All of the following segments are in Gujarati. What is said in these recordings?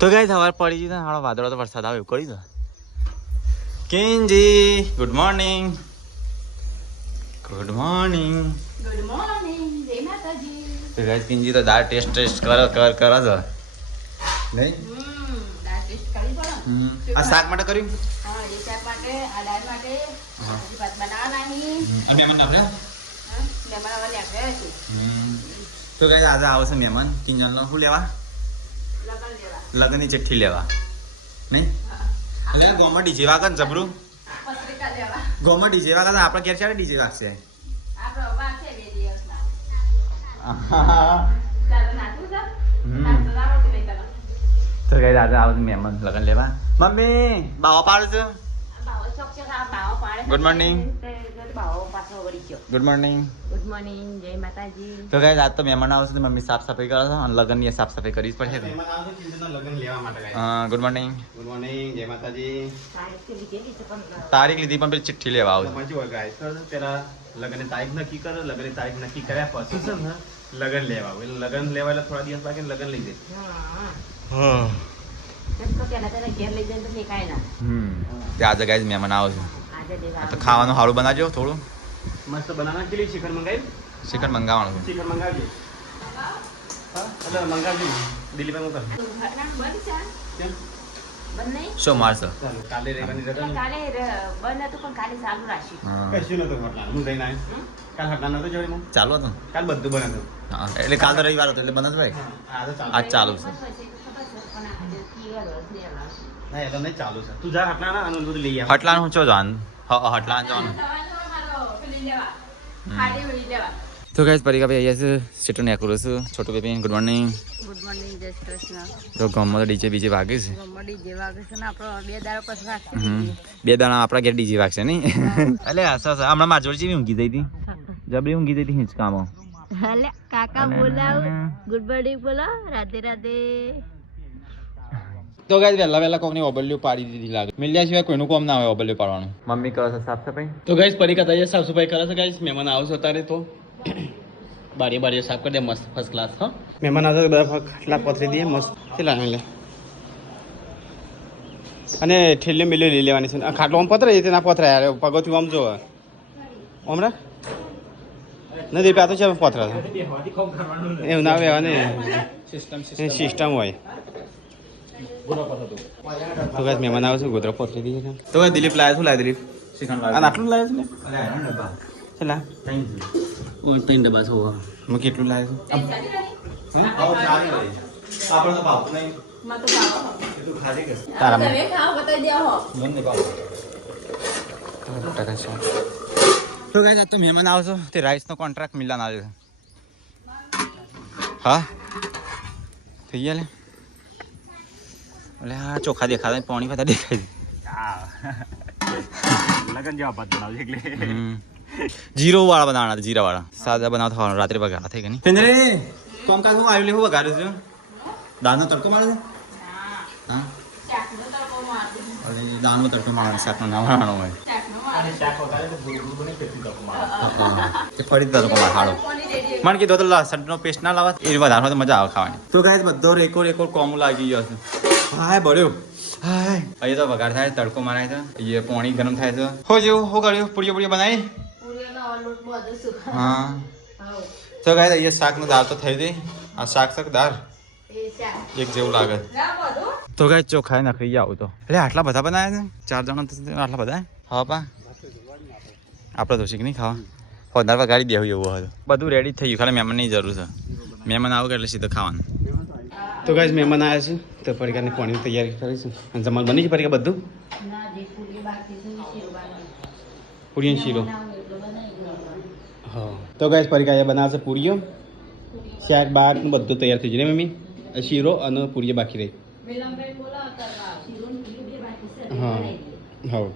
તો ગાઈસ સવાર પડી ગઈ ને હાલો વાદળો તો વરસાદ આવે એવું કરી દો કિંજી good morning good morning good morning જય માતાજી. તો ગાઈસ કિંજી તો દાળ ટેસ્ટ કરો છે નહીં દાળ ટેસ્ટ કરી પડે. આ શાક માટે કર્યું હા એ શાક માટે આ દાળ માટે હજી ભાત બનાવવાના નહીં. અને મહેમાન આપણે મહેમાન આવવા નીકળ્યા છે. તો ગાઈસ આજે આવશે મહેમાન કિંજલનો શું લેવા લગન લેવા લગ્નની ચિઠ્ઠી લેવા નહીં એટલે ગોમાં ડીજે વાગે ને જબરું પત્રિકા લેવા ગોમાં ડીજે વાગે તો આપણે ઘેર ચાલે ડીજે વાગશે આપણો વાર છે 2 દિવસના. હા ચાલો નાખું છે નાખતો ના રોટી લઈ ચાલો. તો ગાઈસ આજે આવશે મહેમાન લગ્ન લેવા મમ્મી બાવા પાડે છે બાવો ચોક છે આ બાવો પાડે. ગુડ મોર્નિંગ બાવો પાછો વળી ગયો. ગુડ મોર્નિંગ ગુડ મોર્નિંગ જય માતાજી. તો ગાઈસ આજ તો મહેમાન આવશે તો મમ્મી સાફ સફાઈ કરે છે અને લગ્નની સાફ સફાઈ કરવી જ પડશે મહેમાન આવશે કિંજલના લગ્ન લેવા માટે guys. Good morning good morning જય માતાજી. સાહેબ લીધેલી છે પણ તારીખ લીધી પણ પેલી ચિઠ્ઠી લેવા આવશે સમજો હોય guys, તો પેલા લગ્નની તારીખ નક્કી કરો, લગ્નની તારીખ નક્કી કર્યા પછી છે ને લગ્ન લેવા આવો. એટલે લગ્ન લેવા એટલે થોડા દિવસ બાકી લગ્ન લઈ દે. હા તો પેલા તને ઘેર લઈ જઈને તો ફેંકાય ના. તે આજે ગાઈસ મહેમાન આવશે આજે દેવા તો ખાવાનું સારું બનાવજો થોડું મસ્ત બનાવવા કે લીધું ચિકન મંગાવી ચિકન મંગાવવાનું છે ચિકન મંગાવજો. હા એટલે મંગાવજો દિલીપ હું કર બંધ છે કેમ બંધ નહીં. શું મારશે ચાલો કાલે રહેવાની રજા ને કાલે બંધ હતું પણ કાલે ચાલુ રાખ્યું. કશું નતું હટલા હું જઈને આવ્યો. કાલ હટલા નતો જોડે હું ચાલુ હતું કાલ બધું બનાવ્યું. હા એટલે કાલ તો રવિવાર હતો એટલે બંધ જ ભાઈ આ તો ચાલુ આજ ચાલુ છે ખબર છે પણ આજે પીવા રોજ લેવા. ના એ તો નહીં ચાલુ છે. તું જા હટલા ના અને બધું લઈ આવ. હટલાનું હું ચો જવાનું હટલાનું જવાનું તો ગાઈસ પરીકા ભાઈ અહીંયા છે સીટો નેકરું છું છોટું baby good morning good morning જય શ્રી કૃષ્ણ. તો ગામમાં તો ડીજે બીજે વાગે છે મડી જેવા કે છે ને આપણો 2 દાડા પછી રાખશે. બે દાણા આપણા ઘેર ડીજે વાગશે નહીં એટલે હમણાં માજોડ જેવી ઊંઘી જઈ હતી જબરી ઊંઘી જઈ હતી હિંચકામાં હલે કાકા બોલાવ ગુડ મોર્નિંગ બોલો રાધે રાધે. તો ગાઈસ વહેલા કોકની ઓબલ્યું પાડી દીધી લાગે મિલ્યા સિવાય કોઈનું કોમ ના હોય ઓબલ્યું પાડવાનું મમ્મી કરે છે સાફ સફાઈ તો ગાઈસ પરીકા તૈયાર સાફ સફાઈ કરે છે ગાઈસ. મહેમાન આવશે અત્યારે તો બારી સાફ કરી દે મસ્ત ફર્સ્ટ ક્લાસ. હા મહેમાન આવશે તો બધા ખાટલા પથરી દઈએ મસ્ત કેટલા લે અને ઠેલી મિલી લઈ લેવાની છે. ખાટલો આમ પથરે છે ના પથરાય યાર પગોથી આમ જો આમ રાખ નથી પા તો છે પથરા એવું ના આવે અને સિસ્ટમ હોય. તો ગાઈસ મહેમાન આવે છે ગોદરા પથરી દઈએ છે. તો ગાઈસ દિલીપ લાયા શું લાયા દિલીપ શ્રીખંડ અને આટલું લાવ્યો છે ને છેલ્લા 3 ડબ્બા છો મેં કેટલું લાવ્યો છું તારા તમે ખાવ બતાવી દેવો. તો ગાઈસ આજ તો મહેમાન આવશો તે રાઈસનો કોન્ટ્રાક્ટ મિલાન આવ્યો છે હા થઈ ગયા લે એટલે હા ચોખા દેખાતા પાણી બધા દેખાય લગન જેવા ભાત બનાવજો એટલે જીરો વાળા બનાવવાના જીરા વાળા સાદા બનાવતા ખાવાના રાત્રે વઘારા થઈ ગયા પિંજરે કોમ કાજ હું આવ્યું હું વઘાર્યું છે દાળનો તડકો મારે છે હા ચાકનો તડકો મારજો. અરે દાળનો તડકો મારે શાકનો ના મારવાનો હોય ચાકનો મારજો. તે ફરી તડકો મારે હાડો કોની રેડી મને કીધું તો લસણનો પેસ્ટ ના લાવવા એ વધારે તો મજા આવે ખાવાની તો ગાઈસ બધો રેકોર કોમ લાગી ગયો છે હાય બળ્યો હાય અહીંયા તો વઘાર થાય તડકો મારાય છે અહીંયા પાણી ગરમ થાય છે હો જેવું હો કર્યું પૂરીઓ બનાવી પૂરીનો લોટ બધું સુખા. હા હઉ તો ગાઈસ અહીંયા શાકનો દાળ તો થઈ ગઈ આ શાક દાળ એ શાક એક જેવું લાગે ના બધું તો ગાઈસ ચોખાઈ નખરી આવું તો એટલે આટલા બધા બનાવ્યા છે 4 જણા તો આટલા બધા હા પા આપણે તો શીખ નહીં ખાવા પંદર વગાડી દેવું એવું હતું બધું રેડી થઈ ગયું ખાલી મહેમાનની જરૂર છે મહેમાન આવું એટલે સીધું ખાવાનું તો ગાઈસ મહેમાન આવ્યા છે તો પરીકાની પાણીની તૈયારી કરીશું અને જમવાનું બની છે પરીકા બધું ના જે પૂરી બાકી છે એ શીરો બાકી. પૂરી અને શીરો બનાવું એટલું બનાવી હા તો ગાઈસ પરીકા અહીંયા બનાવશે પૂરીઓ શાક બાકનું બધું તૈયાર થઈ જાય ને મમ્મી શીરો અને પૂરીઓ બાકી રહી વિલંબભાઈ બોલાવો કરવા શીરો ને પૂરી બે બાકી છે હા હા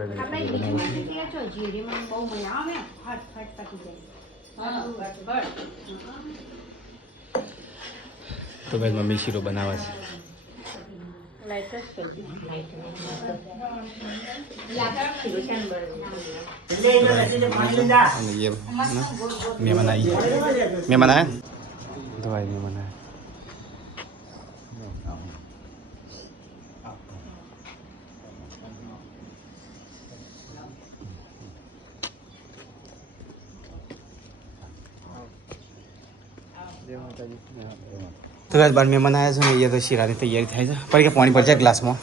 આપણે બીજું કે છો જીરીમાં બહુ મજા આવે ફટ ફટ પકી જાય. હા ફટ ફટ. તો ભાઈ મમ્મી શીરો બનાવે છે લાઈટ જ કરી શીરો શાન બળે. અને એ મહેમાન આવી મહેમાન આવ્યા તો ભાઈ મહેમાન આવ્યા તો ગાઈસ બાર મહેમાન આવ્યા છે ને એ તો શીરાની તૈયારી થાય છે પર કે પાણી પડશે ગ્લાસમાં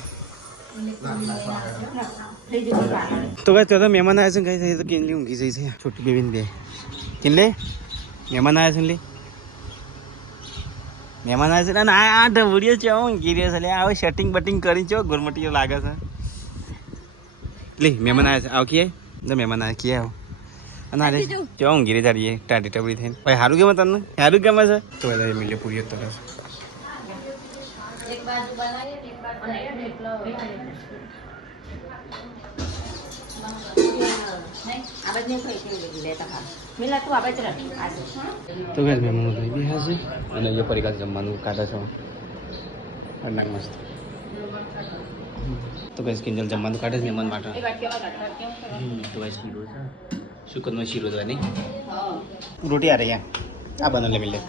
તો ગાઈસ તો મહેમાન આવ્યા છે ગાઈસ તો કેનલી ઊંઘી જઈ છે છોટી બેબીને બે કેનલે મહેમાન આવ્યા છે ને મહેમાન આવે છે ને આ ઢબુડીઓ છે ઊંઘી રહ્યો છે લે આવો સેટિંગ બટિંગ કરી છો ગોરમટીઓ લાગે છે લે મહેમાન આવે છે આવ કીએ ને મહેમાન આવે કીએ આવ અને અરે કેવા ઊંઘી રહી જાડીએ ટાટી ટબડી થઈને ભાઈ સારું ગમે તને સારું ગમે છે તો બધા મિલે પૂરી તરફ એક બાજુ બનાવીએ એક બાજુ તો ગાઈસ મહેમાનો થઈ ગયા છે અને એ પરિકાર જમવાનું કાઢે છે ઠંડાક મસ્ત તો ગાઈસ કિંજલ જમવાનું કાઢે છે મહેમાન માટે તો ગાઈસ શીરો છે શુકરનો શીરો તો નહીં રોટી આ રહી આ બના લે મિલે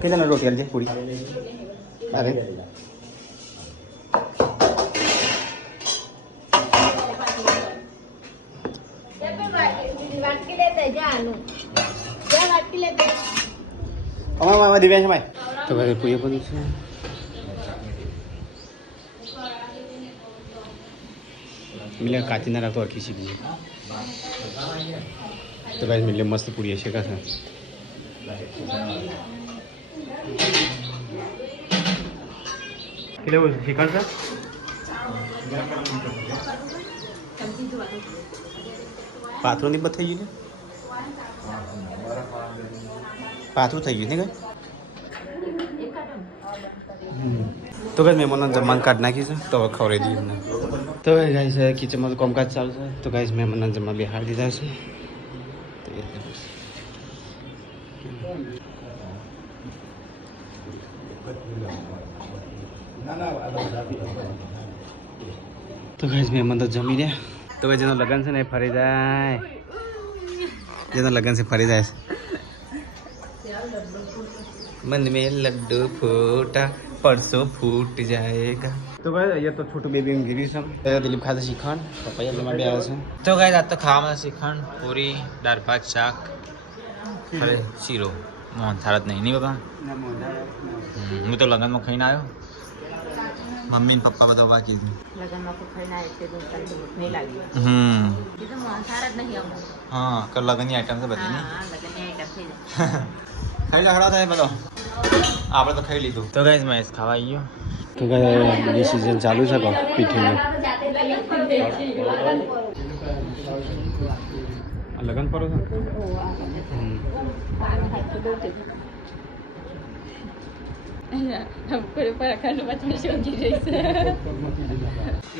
કિંજલ રોટી આલજે પૂરી અરે અમારા દિવ્યાંશ ભાઈ તો ભાઈ પૂરી પણ છે મિલે કાચી ના રાખતો અડકી શીખી તો ભાઈ મિલે મસ્ત પૂરી હશે કાશે કેવું શીખણ છે પાથરું ની બધ થઈ ગયું પાથરું થઈ ગયું ને કઈ તો કઈ મહેમાનો જમવાનું કાઢ નાખી છે તો હવે ખવડાવી દઈએ એમને તો ગાઈસ કિચનમાં તો કામકાજ ચાલુ છે તો ગાઈસ મહેમાનના જમવા બેહાડી દીધા છે તો ગાઈસ મહેમાન તો જમી રહ્યા તો ભાઈ જેનો લગન છે ને એ ફરી જાય જેનો લગન છે ફરી જાય मन में लड्डू फूटा परसों फूट जाएगा તો ભાઈ અહીંયા તો છોટું બેબી ગીરી છે દિલીપ ખાતે શ્રીખંડ પપૈયા જમા બે આવે છે તો ગાઈસ આજ તો ખાવામાં શ્રીખંડ પૂરી દાળ ભાત શાક અરે શીરો મોહન થાળ જ નહીં બાબા હું તો લગ્નમાં ખાઈને આવ્યો મમ્મી ને પપ્પા બધા બાકી છે હા કર લગ્નની આઈટમ છે બધી ને ખાઈ લે હડા થાય બધો આપણે તો ખાઈ લીધું તો ગાઈસ મહેશ ખાવા આવી ગયો તો ગાઈસ સીઝન ચાલુ છે કો પીઠીનું લગન પર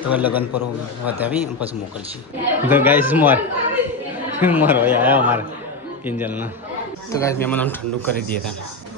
તો લગન પર વધાવી પછી મોકલશે તો ગાઈસ મોર આયા અમારે કિંજલના તો ગાઈસ મહેમાનોને ઠંડુ કરી દઈએ હતા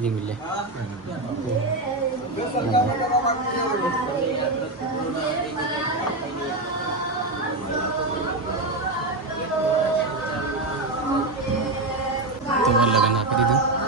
સીધી મિલે તો લગન આપી દીધું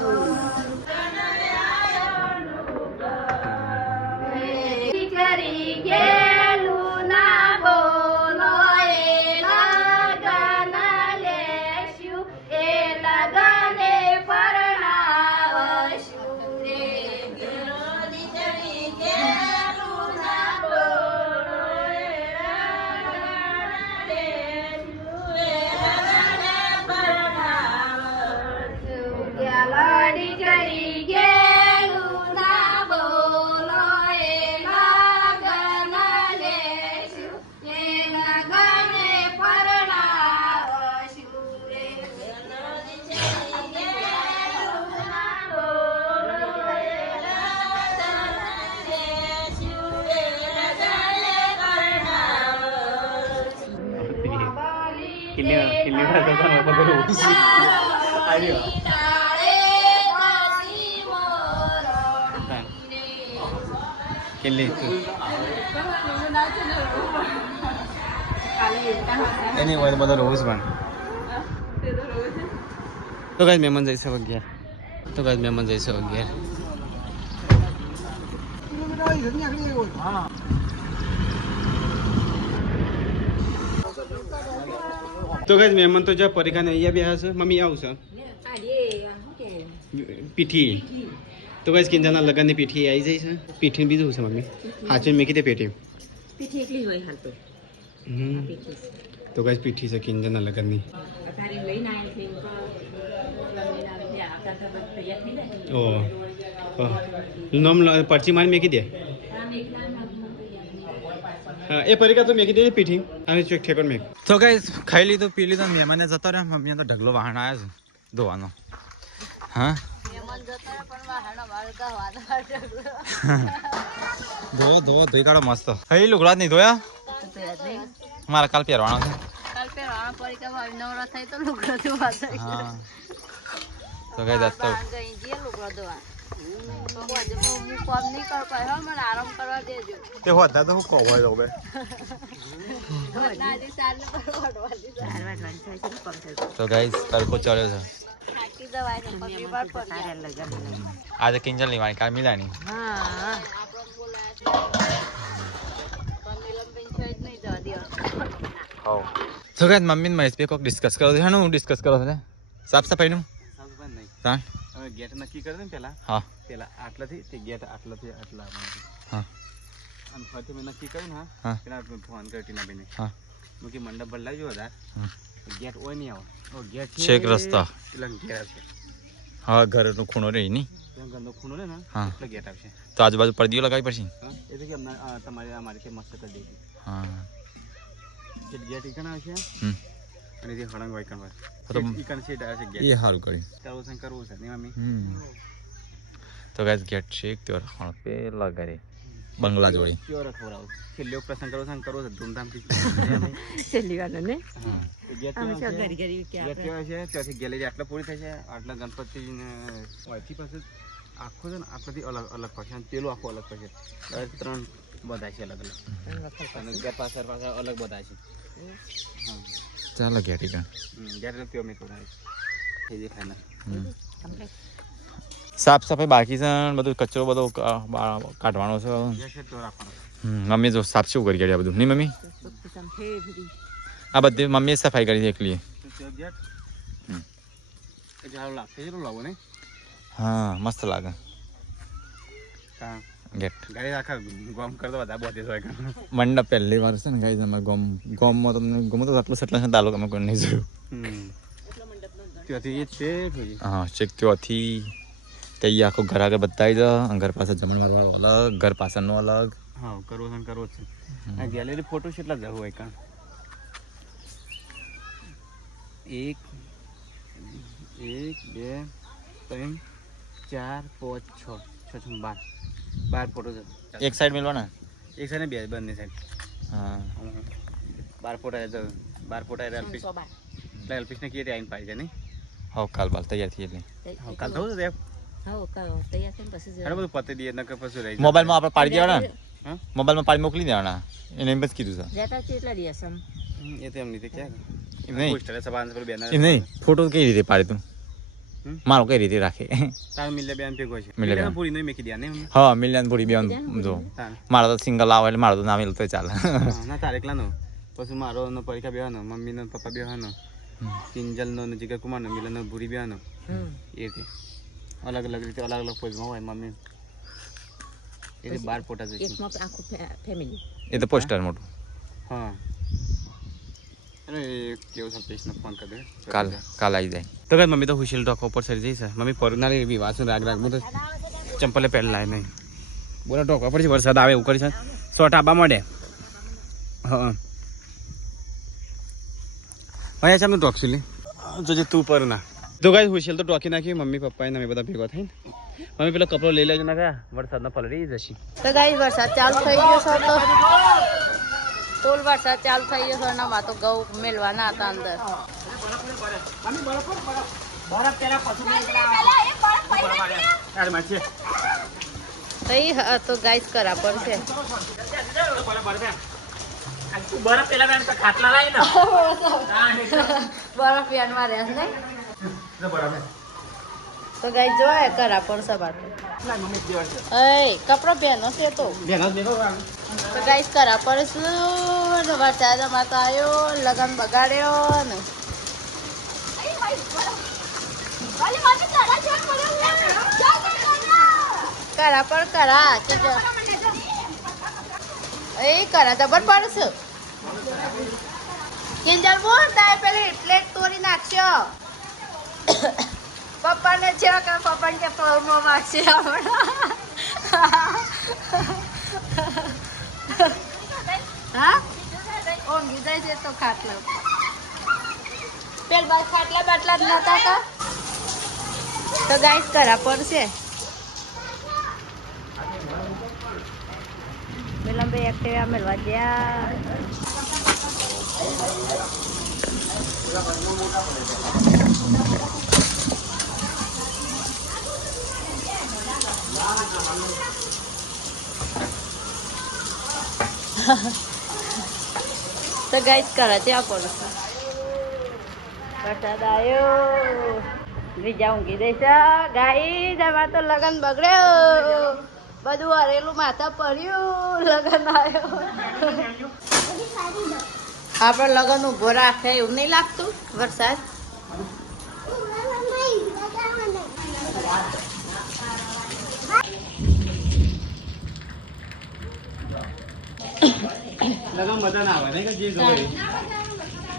એની હોય બધો રોજ પણ તો ગાઈસ મહેમાન જઈશે અગિયાર તો ગાઈસ મહેમાન તો જ્યાં પરીક્ષાને અહીંયા બેહા છે મમ્મી આવશે પીઠી તો ગાઈસ કિંજાના લગનની પીઠી આવી જાય છે પીઠી બીજું છે મમ્મી હાચે મેકી દે પેટી પીઠી એકલી હોય હાલ તો તો ગાઈસ પીઠી છે કિંજાના લગનની નામ પરચી મારી મેકી દે હા એ પરીક્ષા તો મેકી દે પીઠી હવે ચેક ઠેકર મેક તો ગાઈસ ખાઈ લીધું પી લીધું મહેમાને જતો રહ્યા મમ્મીએ તો ઢગલો વાહન આવ્યો છે ધોવાનો હા ધોઈ કાઢો મસ્ત હઈ લુગડા નહીં ધોયા મારે કાલ પહેરવાનો છે હા તો કઈ દસ્તો તે હોતા તો હું કહો હોય બે તો ગાઈસ તડકો ચડ્યો છે આજે કિંજલ ની વાણી કાલ મિલાની તો ગાઈસ મમ્મી ને મહેશ બે કોક ડિસ્કસ કરો છે હું ડિસ્કસ કરો છો સાફ સફાઈનું હવે ગેટ નક્કી કરે ને પેલા આટલાથી તે ગેટ આટલાથી આટલા હા અને ફરીથી મેં નક્કી કર્યું ને હા પેલા ફોન કરી ટીનાબેને હા મૂકી મંડપ બદલાવજો વધારે ગેટ ઓય નહીં આવે ગેટ છેક રસ્તા એટલે ઘેર છે હા ઘરનો ખૂણો રહી નહીં ઘરનો ખૂણો રહે ને હા એટલે ગેટ આવશે તો આજુબાજુ પડદીઓ લગાવી પડશે હા એ તો કે તમારે અમારી કે મસ્ત કરી દેવી હા ગેટ ઈકણ આવશે અને જે હળંગ હોય કણ ઈકણ છે આવશે ગેટ એ સારું કરી કરવું છે ને મમ્મી તો ગાઈસ ગેટ છેક તો રખણ પેલા ઘરે બંગલા જોડી ક્યો રખવરાવ છેલ્લો પ્રસંગ કરવો છે ધૂમધામથી છેલ્લી વાર ને ગેટ છે ત્યાંથી ગેલેરી આટલા પૂરી થશે આટલા ગણપતિ અહીંથી પાસે આખો છે ને આટલાથી અલગ અલગ પડશે અને પેલું આખું અલગ પડશે 3 બધા છે અલગ અલગ અને ગેટ પાછળ અલગ બધા છે હા ચાલો ગેટ ઈકણ ગેટ પીઓ મેં કરાય થઈ જાય ફાઈનલ સાફ સફાઈ બાકી છે બધું કચરો બધો કાઢવાનો છે મમ્મી જો સાફ શું કરી કાઢ્યા બધું નહીં મમ્મી આ બધી મમ્મીએ સફાઈ કરી એકલી હા મસ્ત લાગે ગેટ મંડપ પહેલી વાર છે ને ગાઈ તમારે ગોમમાં તમને ગમો તો આટલું સેટલ છે તાલુકામાં કોઈ નહીં જોયું હા ચેક ત્યાંથી ત્યાં આખું ઘર આગળ બતાવી દો ઘર પાસે જમણવાર વાળો અલગ ઘર પાછળનો અલગ હા કરવો છે ગેલેરી ફોટો કેટલા જવું હોય કાં 1 2 3 4 5 6 12 ફોટો છે એક સાઈડ મેળવાના એક સાઈડ બે બંને સાઈડ હા 12 ફોટા 12 ફોટા એલ્પિસ ને કીધે આઈને પાડી છે નહીં હા કાલ બાલ તૈયાર થઈ એટલે કાલ થવું છે હા કરો તૈયાર થઈને પછી હેડો બધું પતી દઈએ નકર પછી રહી જાય. મોબાઈલમાં આપણે પાડી દેવાના ને? હા? મોબાઈલમાં પાડી મોકલી દેવાના એને એમ જ કીધું છે જતા કેટલા દિવસ એ તો એમ નહીં ક્યાં એમ નહીં પોસ્ટર સબાન પર બેનર એમ નહીં ફોટો કઈ રીતે પાડી તું હમ? મારો કઈ રીતે રાખે તાર મિલે બેન ભેગો છે મિલે બેન. મિલે પૂરી નહીં મેકી દે ને એમ. હા મિલિયન પૂરી બેન જો તાર. મારો તો સિંગલ આવે એટલે મારો તો ના મિલતો ચાલે હા, ના તાર એકલાનો પછી મારો નો પરીક્ષા બેવાનો મમ્મી નો પપ્પા બેવાનો કિંજલ નો ને જીગર કુમાર નો મિલન નો ભૂરી બેવાનો એ રીતે અલગ અલગ રીતે અલગ અલગ પોઝમાં હોય મમ્મી એ રીતે 12 ફોટા જોઈશે એકમાં આખું ફેમિલી એ તો પોસ્ટર મોટું હા અરે કેવું છે પેશને ફોન કરી દે કાલ આવી જાય તો કઈ મમ્મી તો હુશેલ ડોકો ઉપર સરી જઈ છે મમ્મી પરુનાલી એવી વાસુ રાગ રાગ હું તો ચંપલે પહેલા લાય નહીં બોલો ડોકો પર છે વરસાદ આવે એવું કરી છે શોર્ટ આબા મળે હા ભાઈ છે ડોક સુલી જોજે તું પર ના તો ગાઈ હુશેલ તો ડોકી નાખી મમ્મી પપ્પા ને અમે બધા ભેગો થઈને મમ્મી પેલો કપડો લઈ લેજો ના કયા વરસાદમાં પલળી જશે તો ગાઈસ વરસાદ ચાલુ થઈ ગયો છે તો ફૂલ વરસાદ ચાલુ થઈ ગયો છે અને માં તો ઘઉં મેલવાના હતા અંદર તો ગાઈસ કરા પડશે બરફ યાનમાં રહે નહીં તો ગાઈસ જોય કરા પડશે બાટો કપડો પહેનો છે તો ગાઈસ કરા પડશું વરસાદ અમાર તો આવ્યો લગન બગાડ્યો ને કરા પર કરા કે કરા જબર પડશે કિંજલ બોલ તાય પેલી પ્લેટ તોડી નાખશો પપ્પાને છે કે પપ્પાને કે પૌનો માગશે હા ઊંઘી જાય છે તો ખાટલા પેલ બાદ ખાટલા બાટલા જ નતા કા તો ગાઈસ કરા પડશે પેલા બે એક્ટિવા મેળવા ગયા તો ગાઈસ કરા ત્યાં પડશે વરસાદ આવ્યો બીજા ઊંઘી દઈશ ગાઈસ અમાર તો લગન બગડ્યો બધું હરેલું માથા પડ્યું લગન આવ્યો આપણે લગન ઉભો રાખે એવું નહીં લાગતું વરસાદ લગન મજા ના આવે નહીં કે જે જોવે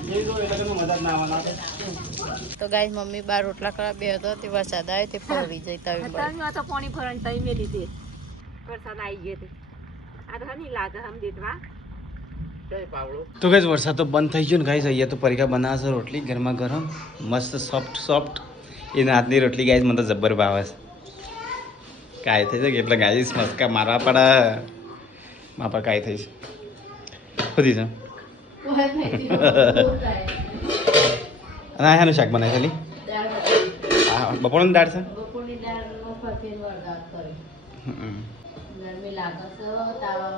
જે જોવે લગનમાં મજા ના આવવાના તો ગાઈસ મમ્મી બાર રોટલા કરવા બે હતો તે વરસાદ આવ્યો તે ફરી જઈ તવી તો પાણી ભરણ તઈ મેલી દે વરસાદ આવી ગયો તે આ તો નહીં લાગે હમ દેતવા તો ગાઈસ વરસાદ તો બંધ થઈ ગયો ને ગાઈસ અહીંયા તો પરીક્ષા બનાવશે રોટલી ગરમા ગરમ મસ્ત સોફ્ટ સોફ્ટ એના હાથની રોટલી ગાઈસ મને તો જબ્બર ભાવે છે કાંઈ થઈ છે એટલે ગાઈસ મસ્કા મારવા પડે મા પર કાંઈ થઈ છે ખુદી છે અને આ શાનું શાક બનાવે ખાલી હા બપોરની દાળ છે બપોરની દાળનો ફરફેર વરસાદ કરે હમ ગરમી લાગે છે તાવા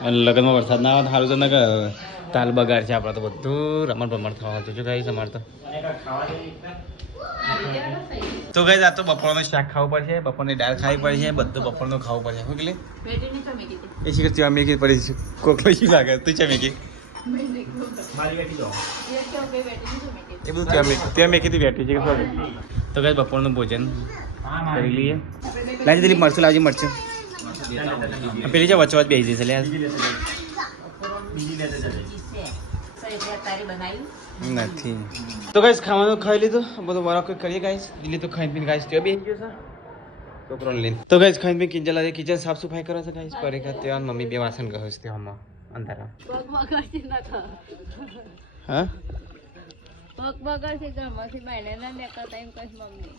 અને લગ્નમાં વરસાદ ના આવે સારું તો ને કે તાલ બગાડ છે આપણા તો બધું રમણ ભમણ થવા હતું શું ખાઈશ અમારે તો ગઈ આ તો બપોરનું શાક ખાવું પડશે બપોરની દાળ ખાવી પડશે બધું બપોરનું ખાવું પડશે શું કે એ શીખર ત્યાં મેગી પડી છે કોકલો શું લાગે તું છે મેગી એ બધું ત્યાં મેં કીધી બેઠી છે તો ગઈ બપોરનું ભોજન કરી લઈએ લાવજે દિલીપ મરચું લાવજે મરચું પેલી છે વચ્ચે વચ્ચે બેસી જશે લે નથી તો ગાઈસ ખાવાનું ખાઈ લીધું બધું બરાબર કરીએ ગાઈસ દિલ્હી તો ખાઈ પીને ગાઈસ ત્યાં બેસી ગયો છે છોકરોને લઈને તો ગાઈસ ખાઈ પીને કિંજલ આજે કિચન સાફ સફાઈ કરે છે ગાઈસ પરીક્ષા ત્યાં મમ્મી બે વાસણ કહે છે તેમાં અંધારા હા પગ બગડશે ઘરમાંથી બાઈને ના નીકળતા એમ કહીશ મમ્મી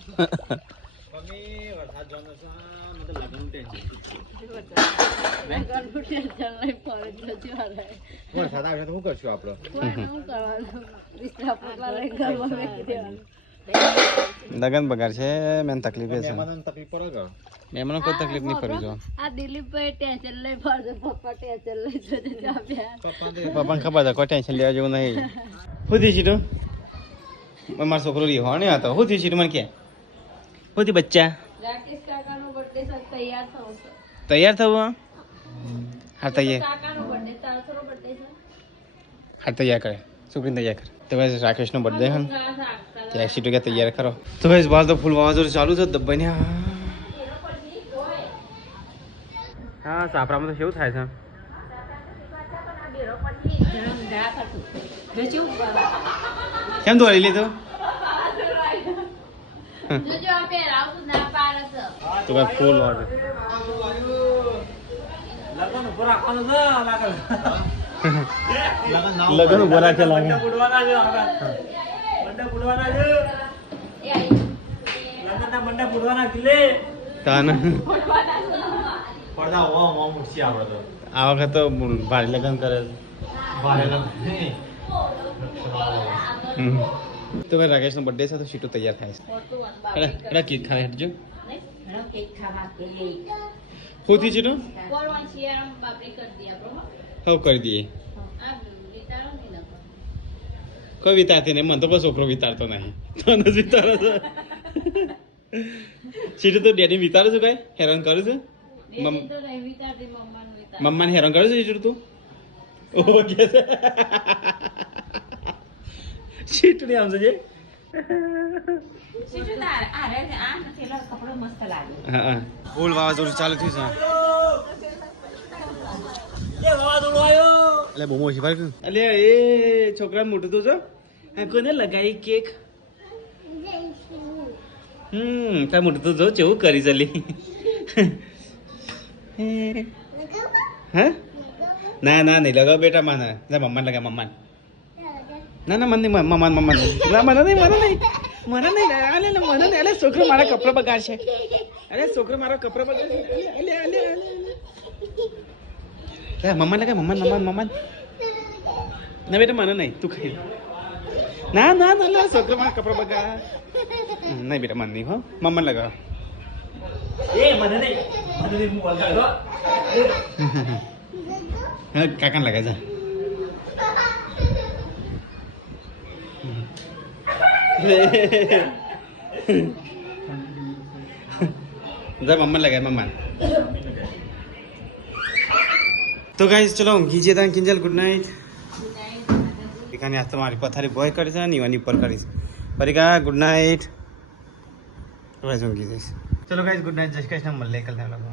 વરસાદ આવે તો શું કરશું આપણે લગન બગાડ છે મેં તકલીફ છે મહેમાનો કોઈ તકલીફ નહીં પડી જો આ દિલીપભાઈ ટેન્શન લઈ ફરજો પપ્પા ટેન્શન લઈ જજો પપ્પાને ખબર છે કોઈ ટેન્શન લેવા જેવું નહીં શું થયું સીટું મારો છોકરો રીહો ને હતો શું થયું સીટું મને કે શું થયું બચ્ચા રાકેશ કાકાનો બર્થડે છે તૈયાર થવો છે તૈયાર થવું હા તૈયાર કાકાનો બર્થડે તારો બર્થડે છે હા તૈયાર કરે છોકરીને તૈયાર કરે તો ભાઈ રાકેશનો બર્થડે છે ત્યાં સીટો કે તૈયાર કરો તો ભાઈ બહાર તો ફૂલ વાવાઝોડું ચાલુ છે દબ્બાઈને હા સાપરામાં તો કેવું થાય છે કેમ દોડી લીધું તો ભાઈ ફૂલ વાવાઝોડું લગન ઉભો રાખે લાગે આ વખત તો ભારે લગન કરે તો ભાઈ રાકેશનો બર્થડે છે તો સીટો તૈયાર થાય છે કેક ખાય હટજો હોતી સીટો હવે કરી દઈએ કોઈ વિતારતી નહીં મને તો કોઈ છોકરો વિતારતો નહીં તને જ વિતારે છે સીટો તો ડેડી વિતારે છે ભાઈ હેરાન કરું છું મમ્માને હેરાન કરે છે સીટો તું ઓ કે છે સીટ નહીં આમ છે હા ફૂલ વાવાઝોડું ચાલુ થયું છે એટલે બહુ મોટી વાત એટલે એ છોકરા મોટું તો છો કોને લગાવી કેક તાર મોટું તો જો કેવું કરી ચાલી હા ના ના નહીં લગાવ બેટા માને જા મમ્માને લગા મમ્માને ના ના મને નહીં મમ્માને મમ્માને ના મને નહીં અલે મને નહીં અલે છોકરો મારા કપડા બગાડશે અરે છોકરો મારા કપડા બગાડશે અલે અલે અલે મમ્માને લગા મમ્માને ના બેટા મને નહીં તું ખાઈ ના ના ના ના છોકરો મારા કપડા બગાડ નહીં બેટા મને નહીં હો મમ્માને લગાવ કાકાને લગાય જા મમ્મા લગાય મમ્મા તો ગાઈસ ચલો ઊંઘી જઈએ ત્યાં કિંજલ ગુડ નાઇટ પરીકાની આજ તમારી પથારી બોય કરી છે નીવાની ઉપર કરીશ પરીકા ગુડ નાઇટ ઊંઘી જઈશ ચલો ગાઈસ ગુડ નાઇટ જય શ્રી કૃષ્ણ મળે કલ લોકો